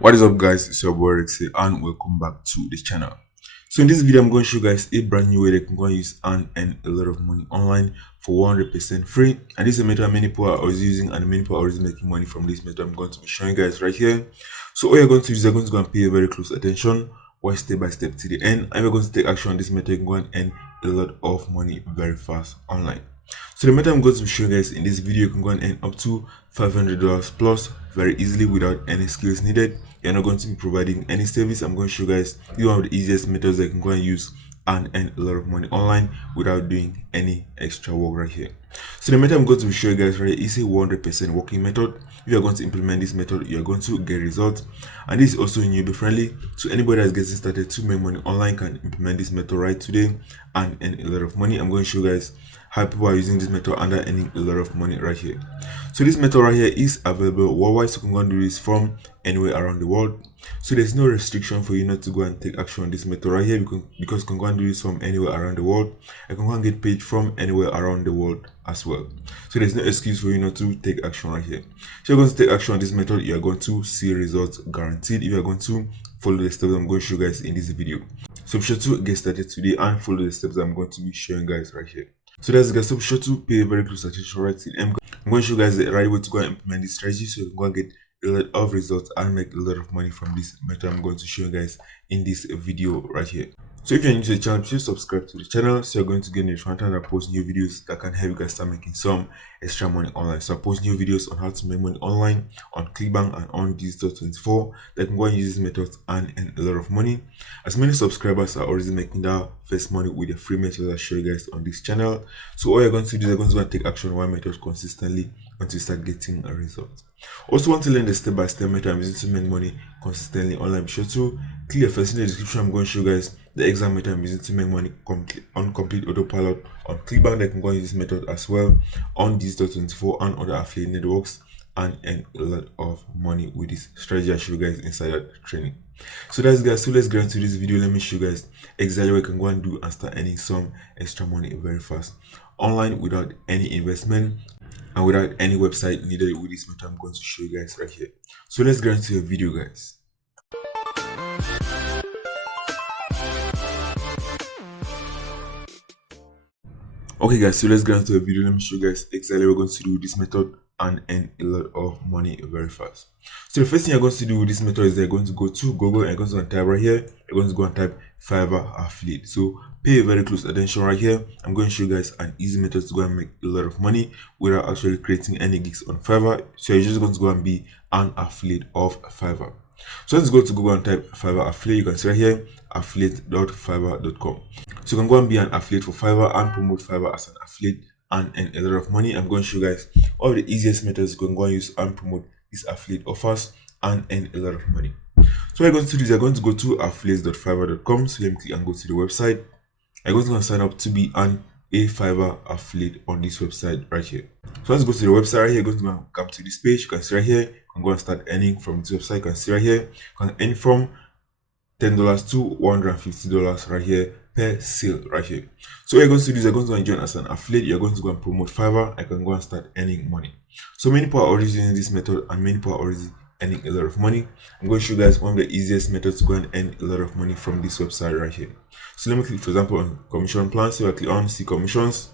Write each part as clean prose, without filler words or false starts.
What is up, guys? It's your boy Rexy and welcome back to the channel. So in this video I'm going to show you guys a brand new way they can go and use and earn a lot of money online for 100% free. And this is a method many people are always using and many people are already making money from this method. I'm going to be showing you guys right here. So all you're going to do is you're going to go and pay very close attention, watch step by step to the end, and you're going to take action on this method. You can go and earn a lot of money very fast online. So the method I'm going to be showing you guys in this video, you can go and earn up to $500 plus very easily without any skills needed. You're not going to be providing any service. I'm going to show you guys one of the easiest methods that you can go and use and earn a lot of money online without doing any extra work right here. So the method I'm going to be showing you guys right here is a 100% working method. If you're going to implement this method, you're going to get results, and this is also newbie friendly, so anybody that's getting started to make money online can implement this method right today and earn a lot of money. I'm going to show you guys how people are using this method and are earning a lot of money right here. So this method right here is available worldwide, so you can go and do this from anywhere around the world. So there's no restriction for you not to go and take action on this method right here, because you can go and do this from anywhere around the world. You can go and get paid from anywhere around the world as well. So there's no excuse for you not to take action right here. So you're going to take action on this method, you're going to see results guaranteed if you're going to follow the steps I'm going to show you guys in this video. So be sure to get started today and follow the steps I'm going to be showing guys right here. So that's guys, so be sure to pay very close attention right here. I'm going to show you guys the right way to go and implement this strategy so you can go and get a lot of results and make a lot of money from this method I'm going to show you guys in this video right here. So if you're new to the channel, please subscribe to the channel so you're going to get notified when I post new videos that can help you guys start making some extra money online. So I post new videos on how to make money online on ClickBank and on Digital24 that can go and use these methods and earn a lot of money. As many subscribers are already making that first money with the free methods I show you guys on this channel. So all you're going to do is you're going to go and take action on one method consistently until you start getting a result. Also want to learn the step-by-step method I'm using to make money consistently online, be sure to click the first in the description. I'm going to show you guys the exact method I'm using to make money on complete autopilot on ClickBank. They can go and use this method as well on Digital24 and other affiliate networks and earn a lot of money with this strategy I show you guys inside that training. So that's guys, so let's get into this video. Let me show you guys exactly what you can go and do and start earning some extra money very fast online without any investment and without any website needed with this method I'm going to show you guys right here. So let's get into the video guys. Okay guys, so let's get into the video. Let me show you guys exactly what we're going to do with this method and earn a lot of money very fast. So the first thing you're going to do with this method is you're going to go to Google and you're going to type right here, you're going to go and type Fiverr affiliate. So pay very close attention right here. I'm going to show you guys an easy method to go and make a lot of money without actually creating any gigs on Fiverr. So you're just going to go and be an affiliate of Fiverr. So let's go to Google and type Fiverr affiliate. You can see right here affiliate.fiverr.com. So you can go and be an affiliate for Fiverr and promote Fiverr as an affiliate and earn a lot of money. I'm going to show you guys all the easiest methods you can go and use and promote these affiliate offers and earn a lot of money. So what you're going to do is you're going to go to affiliates.fiverr.com. So let me click and go to the website. I'm going to sign up to be a Fiverr affiliate on this website right here. So let's go to the website right here. You're going to come to this page. You can see right here, you can go and start earning from this website. You can see right here, you can earn from $10 to $150 right here per sale right here. So what you're going to do is you're going to join as an affiliate. You're going to go and promote Fiverr. I can go and start earning money. So many people are already using this method and many people are already earning a lot of money. I'm going to show you guys one of the easiest methods to go and earn a lot of money from this website right here. So let me click, for example, on commission plans. So I click on see commissions.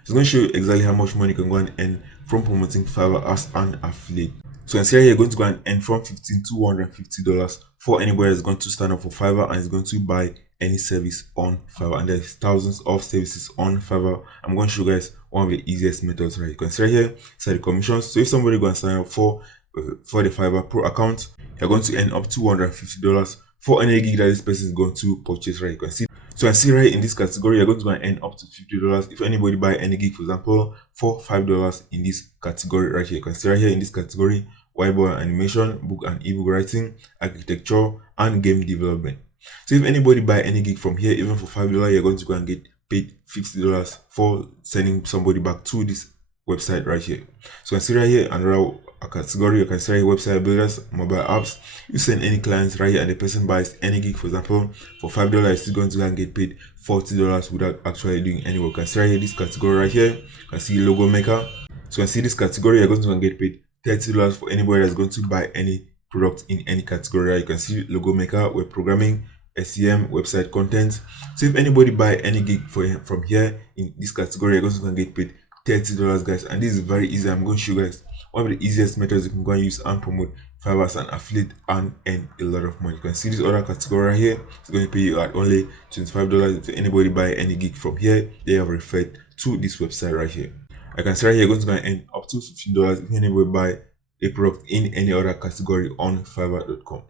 It's going to show you exactly how much money you can go and earn from promoting Fiverr as an affiliate. So you can see here, you're going to go and earn from $15 to $150 for anybody that's going to sign up for Fiverr and is going to buy any service on Fiverr. And there's thousands of services on Fiverr. I'm going to show you guys one of the easiest methods right. You can see right here, set the commissions. So if somebody go and sign up for the Fiverr Pro account, you're going to earn up to $150 for any gig that this person is going to purchase right. You can see. So I see right in this category, you're going to go and earn up to $50 if anybody buy any gig, for example, for $5 in this category right here. You can see right here in this category, whiteboard animation, book and ebook writing, architecture, and game development. So if anybody buy any gig from here, even for $5, you're going to go and get paid $50 for sending somebody back to this website right here. So I see right here another category. You can see right here, website builders, mobile apps. You send any clients right here and the person buys any gig, for example, for $5, you're still going to go and get paid $40 without actually doing any work. You can see right here this category right here. You can see logo maker. So you can see this category, you're going to go and get paid $30 for anybody that's going to buy any product in any category. Right? You can see logo maker, web programming, SEM, website content. So if anybody buy any gig from here in this category, you're going to get paid $30, guys. And this is very easy. I'm going to show you guys one of the easiest methods you can go and use and promote Fiverr as an affiliate and earn a lot of money. You can see this other category right here. It's going to pay you at only $25. If anybody buy any gig from here, they have referred to this website right here. I can see right here, you're going to earn up to $15 if anybody buy a product in any other category on Fiverr.com.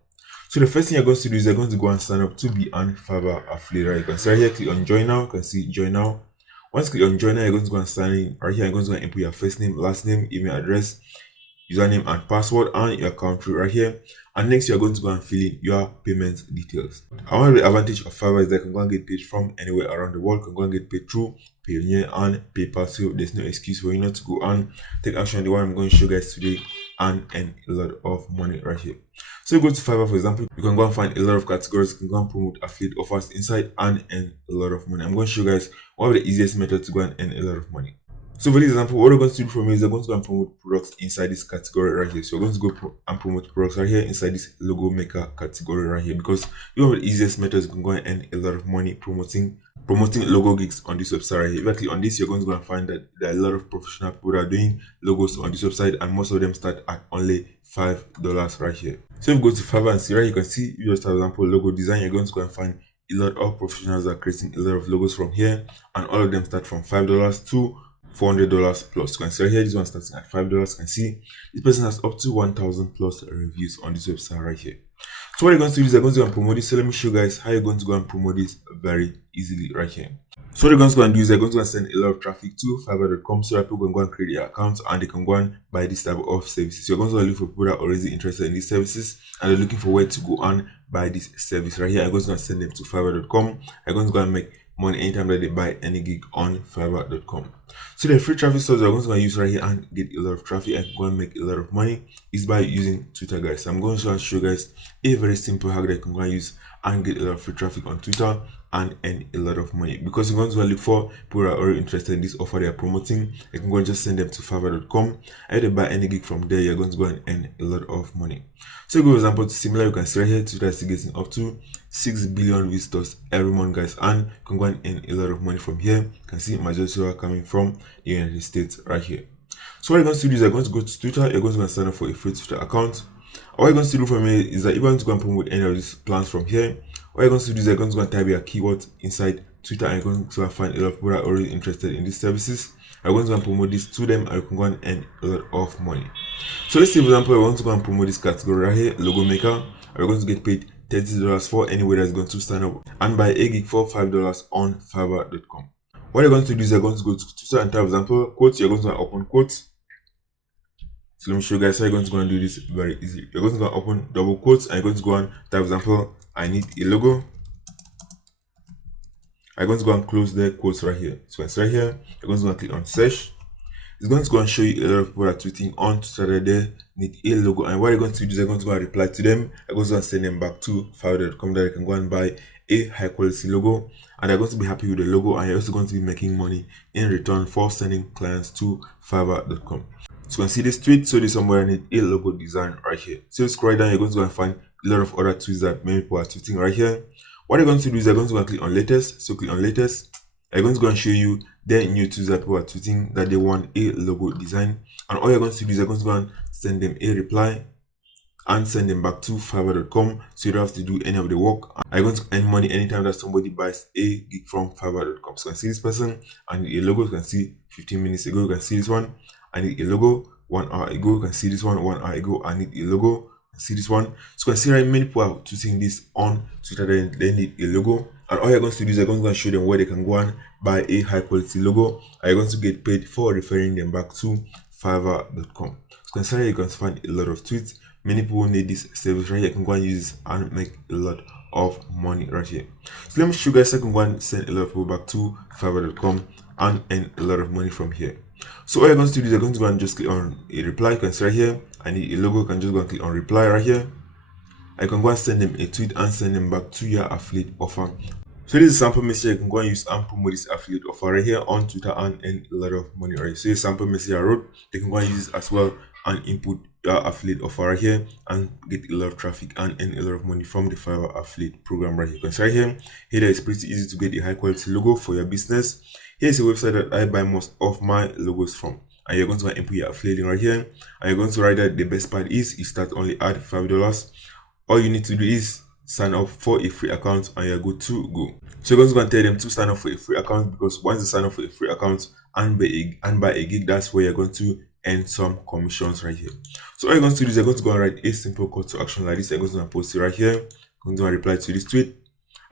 So the first thing you're going to do is you're going to go and sign up to be an Fiverr affiliate. Right? You can see right here, click on join now. You can see join now. Once you click on join now, you're going to go and sign in. Right here, you're going to input your first name, last name, email address, username and password, and your country right here. And next, you're going to go and fill in your payment details. One of the advantage of Fiverr is that you can go and get paid from anywhere around the world. You can go and get paid through Payoneer and PayPal. So there's no excuse for you not to go and take action on the one I'm going to show you guys today and earn a lot of money right here. So you go to Fiverr, for example, you can go and find a lot of categories. You can go and promote affiliate offers inside and earn a lot of money. I'm going to show you guys one of the easiest methods to go and earn a lot of money. So for this example, what we're going to do for me is I'm going to go and promote products inside this category right here. So we're going to go and promote products right here inside this logo maker category right here, because you have the easiest methods you can go and earn a lot of money promoting logo gigs on this website right here. If you click on this, you're going to go and find that there are a lot of professional people that are doing logos on this website, and most of them start at only $5 right here. So if you go to Fiverr and see right, you can see, just for example, logo design, you're going to go and find a lot of professionals that are creating a lot of logos from here, and all of them start from $5 to $400 plus. You can see right here, this one starting at $5. You can see this person has up to 1,000 plus reviews on this website right here. So what you're going to do is you're going to go and promote this. So let me show you guys how you're going to go and promote this very easily right here. So what you're going to go and do is you're going to go and send a lot of traffic to Fiverr.com so that people can go and create their accounts and they can go and buy this type of services. You're going to look for people that are already interested in these services and they're looking for where to go and buy this service right here. I'm going to go and send them to Fiverr.com. I'm going to go and make money anytime that they buy any gig on Fiverr.com. So the free traffic source I'm going to use right here and get a lot of traffic and go and make a lot of money is by using Twitter, guys. So I'm going to show you guys a very simple hack that you can go and use and get a lot of free traffic on Twitter and earn a lot of money, because you're going to look for people that are already interested in this offer they are promoting. You can go and just send them to Fiverr.com. If they buy any gig from there, you're going to go and earn a lot of money. So for example, similar, you can see right here, Twitter is getting up to 6 billion visitors every month, guys, and you can go and earn a lot of money from here. You can see majority are coming from the United States right here. So what you're going to do is you're going to go to Twitter, you're going to go and sign up for a free Twitter account. What you're going to do for me is that if you want to go and promote any of these plans from here, what you're going to do is you're going to go and type your keyword inside Twitter and you're going to find a lot of people that are already interested in these services. I'm going to go and promote this to them and you can go and earn a lot of money. So let's say, for example, I want to go and promote this category right here, logo maker. I'm going to get paid $30 for anybody that's going to sign up and buy a gig for $5 on Fiverr.com. What you're going to do is you're going to go to Twitter and type, for example, quotes. You're going to open quotes. So let me show you guys how you're going to go and do this very easy. You're going to go and open double quotes and you're going to go and type, for example, I need a logo. I'm going to go and close the quotes right here. So it's right here. You're going to go and click on search. It's going to go and show you a lot of people that are tweeting on Twitter that they need a logo. And what you're going to do is you're going to go and reply to them. I'm going to go and send them back to Fiverr.com that you can go and buy a high quality logo. And they're going to be happy with the logo. And you're also going to be making money in return for sending clients to Fiverr.com. So you can see this tweet. So this somewhere I need a logo design right here. So scroll down, you're going to go and find a lot of other tweets that many people are tweeting right here. What you're going to do is you're going to go and click on latest. So click on latest. I'm going to go and show you the new tweets that people are tweeting that they want a logo design. And all you're going to do is you're going to go and send them a reply and send them back to Fiverr.com, so you don't have to do any of the work. I'm going to earn money anytime that somebody buys a gig from Fiverr.com. So you can see this person, I need a logo. You can see 15 minutes ago, you can see this one, I need a logo. 1 hour ago, you can see this one. 1 hour ago, I need a logo. See this one. So you can see right, many people are tweeting this on Twitter. They need a logo, and all you're going to do is you're going to show them where they can go and buy a high quality logo. Are you going to get paid for referring them back to Fiverr.com? So you can see right, you can find a lot of tweets. Many people need this service right here. You can go and use this and make a lot of money right here. So let me show you guys. I can go and send a lot of people back to Fiverr.com and earn a lot of money from here. So all you're going to do is you're going to go and just click on a reply. You can see right here, I need a logo. You can just go and click on reply right here. I can go and send them a tweet and send them back to your affiliate offer. So this is a sample message you can go and use and promote this affiliate offer right here on Twitter and earn a lot of money. Right, so a sample message I wrote, they can go and use it as well and input your affiliate offer right here and get a lot of traffic and earn a lot of money from the Fiverr affiliate program right here. Because right here it's pretty easy to get a high quality logo for your business. Here's a website that I buy most of my logos from, and you're going to input your affiliate link right here, and you're going to write that the best part is you start only at $5. All you need to do is sign up for a free account and you're good to go. So you're going to go and tell them to sign up for a free account, because once you sign up for a free account and buy a gig, that's where you're going to earn some commissions right here. So all you're going to do is you're going to go and write a simple call to action like this. You're going to post it right here. I'm going to reply to this tweet.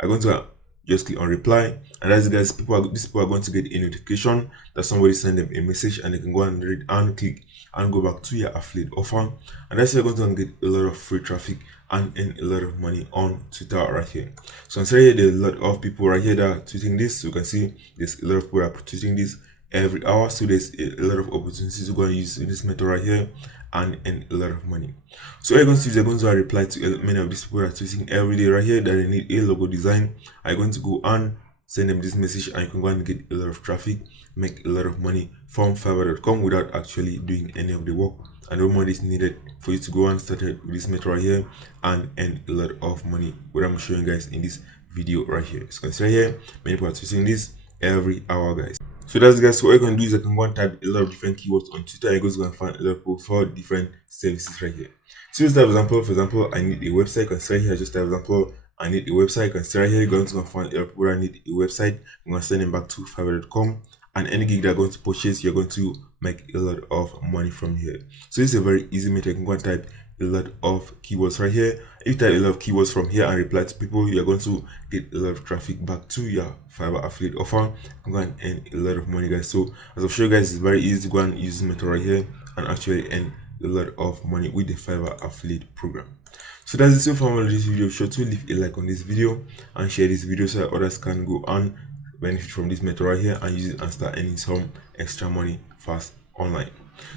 I'm going to just click on reply, and that's guys, these people are going to get a notification that somebody sent them a message, and they can go and read and click and go back to your affiliate offer, and that's how you're going to get a lot of free traffic and earn a lot of money on Twitter right here. So I'm sorry, there's a lot of people right here that are tweeting this. So you can see there's a lot of people that are tweeting this every hour, so there's a lot of opportunities to go and use this method right here and earn a lot of money. So you're going to reply to many of these people that are tweeting every day right here that they need a logo design. I'm going to go and send them this message, and you can go and get a lot of traffic, make a lot of money from Fiverr.com without actually doing any of the work, and no money is needed for you to go and start with this method right here and earn a lot of money, what I'm showing you guys in this video right here. So right here, many people are tweeting this every hour, guys. So that's guys, so what you can do is I can go and type a lot of different keywords on Twitter. You guys go and find a lot of people for different services right here. So just for example, I need a website. Consider here, just for example, I need a website. Consider here, you're going to find a lot of people that need a website. I'm going to send them back to Fiverr.com, and any gig they're going to purchase, you're going to make a lot of money from here. So this is a very easy method. You can go and type a lot of keywords right here. If you type a lot of keywords from here and reply to people, you're going to get a lot of traffic back to your Fiverr affiliate offer. You can go and earn a lot of money, guys. So as I've shown you guys, it's very easy to go and use this method right here and actually earn a lot of money with the Fiverr affiliate program. So that's it for this video. Sure to leave a like on this video and share this video so that others can go and benefit from this method right here and use it and start earning some extra money fast online.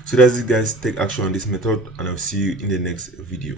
So that's it, guys. Take action on this method, and I'll see you in the next video.